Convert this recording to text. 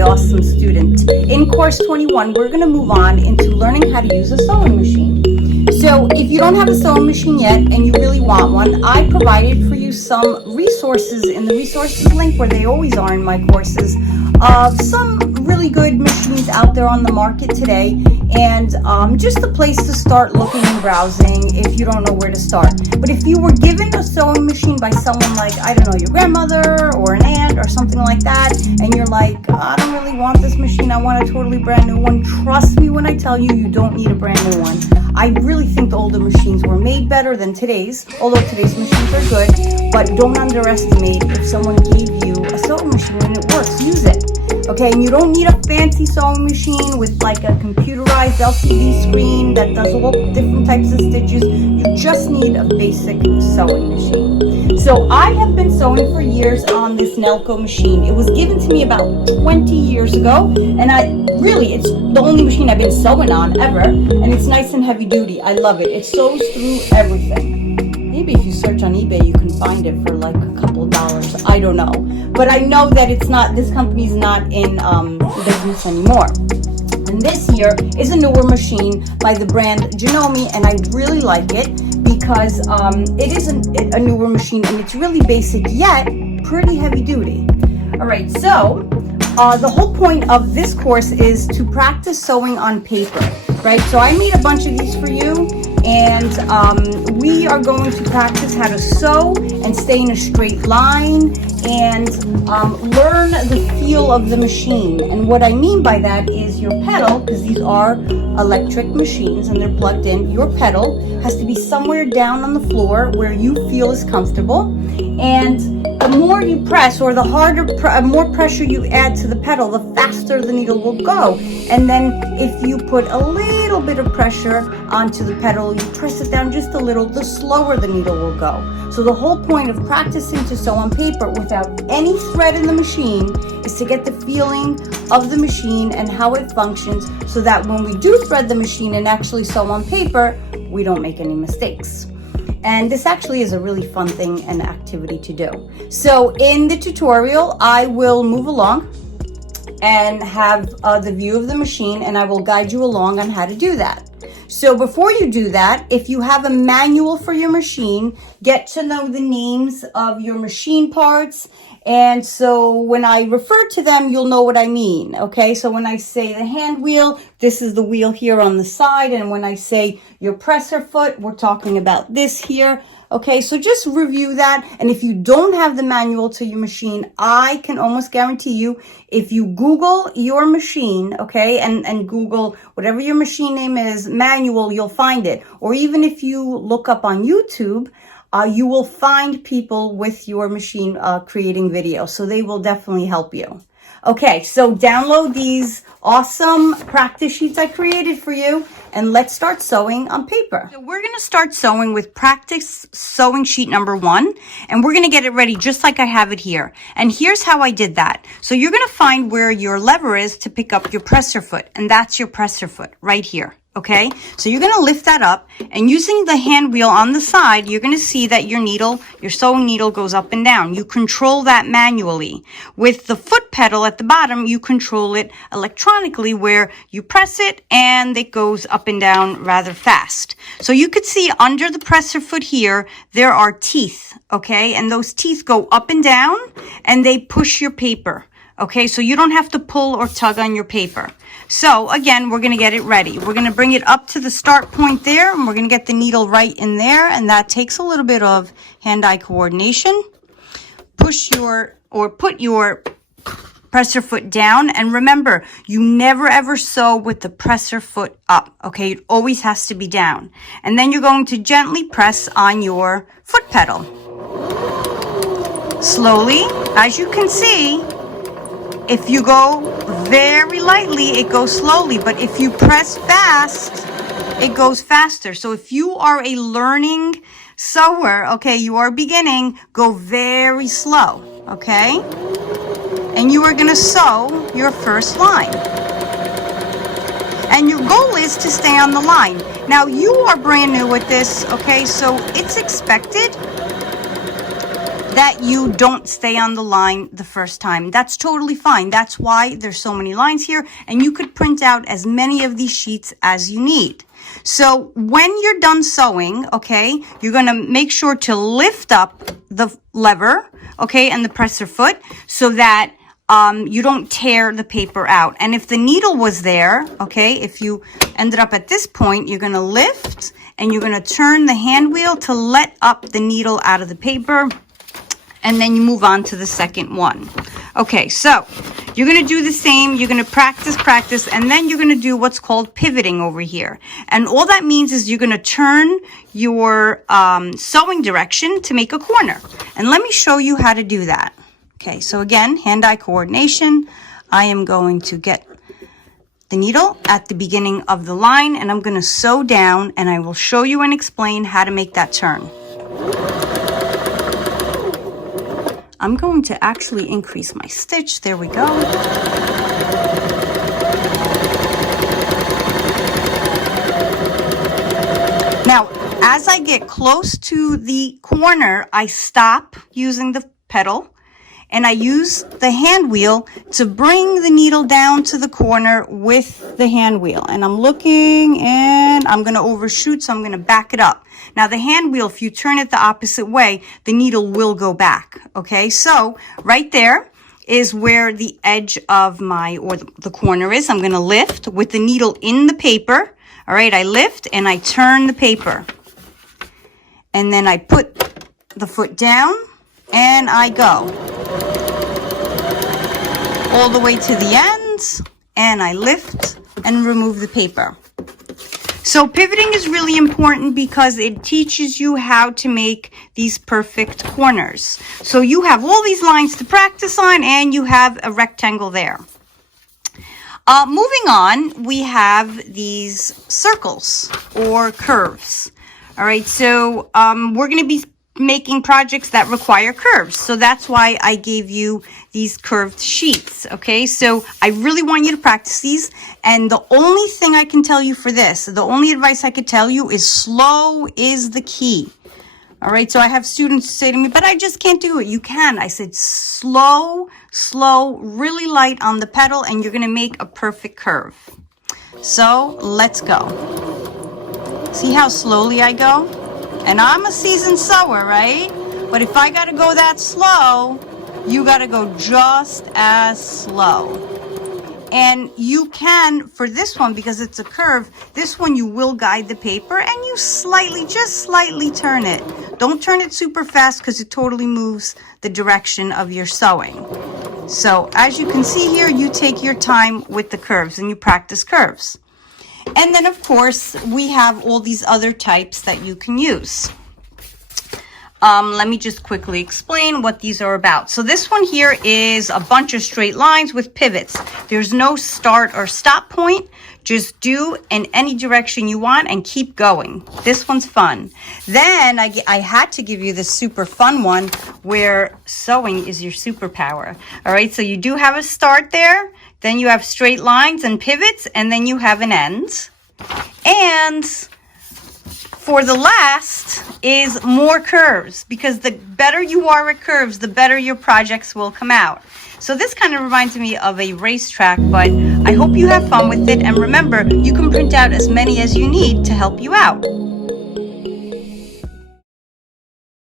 my awesome student. In course 21, we're going to move on into learning how to use a sewing machine. So if you don't have a sewing machine yet and you really want one, I provided for you some resources in the resources link, where they always are in my courses, of some really good machines out there on the market today, and just a place to start looking and browsing if you don't know where to start. But if you were given a sewing machine by someone like, I don't know, your grandmother or an aunt or something like that, and you're like, I don't really want this machine, I want a totally brand new one, trust me when I tell you, you don't need a brand new one. I really think the older machines were made better than today's, although today's machines are good, but don't underestimate if someone gave you a sewing machine and it works, use it. Okay, and you don't need a fancy sewing machine with like a computerized LCD screen that does all different types of stitches. You just need a basic sewing machine. So I have been sewing for years on this Nelco machine. It was given to me about 20 years ago, and it's the only machine I've been sewing on ever, and it's nice and heavy duty. I love it. It sews through everything. Maybe if you search on eBay, you can find it for like a couple of dollars. I don't know. But I know that this company's not in business anymore. And this here is a newer machine by the brand Janome, and I really like it because it is a newer machine, and it's really basic yet pretty heavy duty. All right, so the whole point of this course is to practice sewing on paper, right? So I made a bunch of these for you, and we are going to practice how to sew and stay in a straight line and learn the feel of the machine. And what I mean by that is your pedal, because these are electric machines and they're plugged in, your pedal has to be somewhere down on the floor where you feel is comfortable. And the more you press, or the more pressure you add to the pedal, the faster the needle will go. And then if you put a little bit of pressure onto the pedal, you press it down just a little, the slower the needle will go. So the whole point of practicing to sew on paper without any thread in the machine is to get the feeling of the machine and how it functions, so that when we do thread the machine and actually sew on paper, we don't make any mistakes. And this actually is a really fun thing and activity to do. So in the tutorial, I will move along and have the view of the machine, and I will guide you along on how to do that. So before you do that, if you have a manual for your machine, get to know the names of your machine parts. And so when I refer to them, you'll know what I mean. Okay, so when I say the hand wheel, this is the wheel here on the side. And when I say your presser foot, we're talking about this here. Okay, so just review that. And if you don't have the manual to your machine, I can almost guarantee you, if you Google your machine, okay, and Google whatever your machine name is, manual, you'll find it. Or even if you look up on YouTube, you will find people with your machine creating videos. So they will definitely help you. Okay, so download these awesome practice sheets I created for you, and let's start sewing on paper. So we're going to start sewing with practice sewing sheet number 1, and we're going to get it ready just like I have it here. And here's how I did that. So you're going to find where your lever is to pick up your presser foot, and that's your presser foot right here. Okay, so you're going to lift that up, and using the hand wheel on the side, you're going to see that your sewing needle goes up and down. You control that manually. With the foot pedal at the bottom, you control it electronically, where you press it and it goes up and down rather fast. So you could see under the presser foot here, there are teeth, okay, and those teeth go up and down and they push your paper. Okay, so you don't have to pull or tug on your paper. So again, we're going to get it ready. We're going to bring it up to the start point there, and we're going to get the needle right in there, and that takes a little bit of hand-eye coordination. Put your presser foot down, and remember, you never ever sew with the presser foot up, okay? It always has to be down. And then you're going to gently press on your foot pedal. Slowly, as you can see, if you go very lightly, it goes slowly, but if you press fast, it goes faster. So if you are a learning sewer, okay, you are beginning, go very slow, okay? And you are going to sew your first line. And your goal is to stay on the line. Now, you are brand new with this, okay, so it's expected that you don't stay on the line the first time. That's totally fine. That's why there's so many lines here, and you could print out as many of these sheets as you need. So when you're done sewing, okay, you're going to make sure to lift up the lever, okay, and the presser foot so that you don't tear the paper out. And if the needle was there, okay, if you ended up at this point, you're going to lift and you're going to turn the hand wheel to let up the needle out of the paper. And then you move on to the second one. Okay, so you're going to do the same. You're going to practice, and then you're going to do what's called pivoting over here. And all that means is you're going to turn your sewing direction to make a corner. And let me show you how to do that. Okay, so again, hand-eye coordination. I am going to get the needle at the beginning of the line, and I'm going to sew down, and I will show you and explain how to make that turn. I'm going to actually increase my stitch. There we go. Now, as I get close to the corner, I stop using the pedal and I use the hand wheel to bring the needle down to the corner with the hand wheel. And I'm looking and I'm going to overshoot, so I'm going to back it up. Now the hand wheel, if you turn it the opposite way, the needle will go back. Okay, so right there is where the edge of my, or the corner is. I'm going to lift with the needle in the paper. All right, I lift and I turn the paper. And then I put the foot down and I go all the way to the end, and I lift and remove the paper. So pivoting is really important because it teaches you how to make these perfect corners. So you have all these lines to practice on, and you have a rectangle there. Moving on, we have these circles or curves. All right, so we're going to be making projects that require curves. So that's why I gave you these curved sheets. Okay, so I really want you to practice these. And the only thing I can tell you for this, the only advice I could tell you is slow is the key. All right, so I have students say to me, but I just can't do it. You can. I said slow, really light on the pedal, and you're going to make a perfect curve. So let's go. See how slowly I go? And I'm a seasoned sewer, right? But if I got to go that slow, you got to go just as slow. And you can, for this one, because it's a curve, this one you will guide the paper and you just slightly turn it. Don't turn it super fast because it totally moves the direction of your sewing. So as you can see here, you take your time with the curves and you practice curves. And then, of course, we have all these other types that you can use. Let me just quickly explain what these are about. So this one here is a bunch of straight lines with pivots. There's no start or stop point. Just do in any direction you want and keep going. This one's fun. Then I had to give you this super fun one where sewing is your superpower. All right, so you do have a start there. Then you have straight lines and pivots, and then you have an end. And for the last is more curves, because the better you are at curves, the better your projects will come out. So this kind of reminds me of a racetrack, but I hope you have fun with it. And remember, you can print out as many as you need to help you out.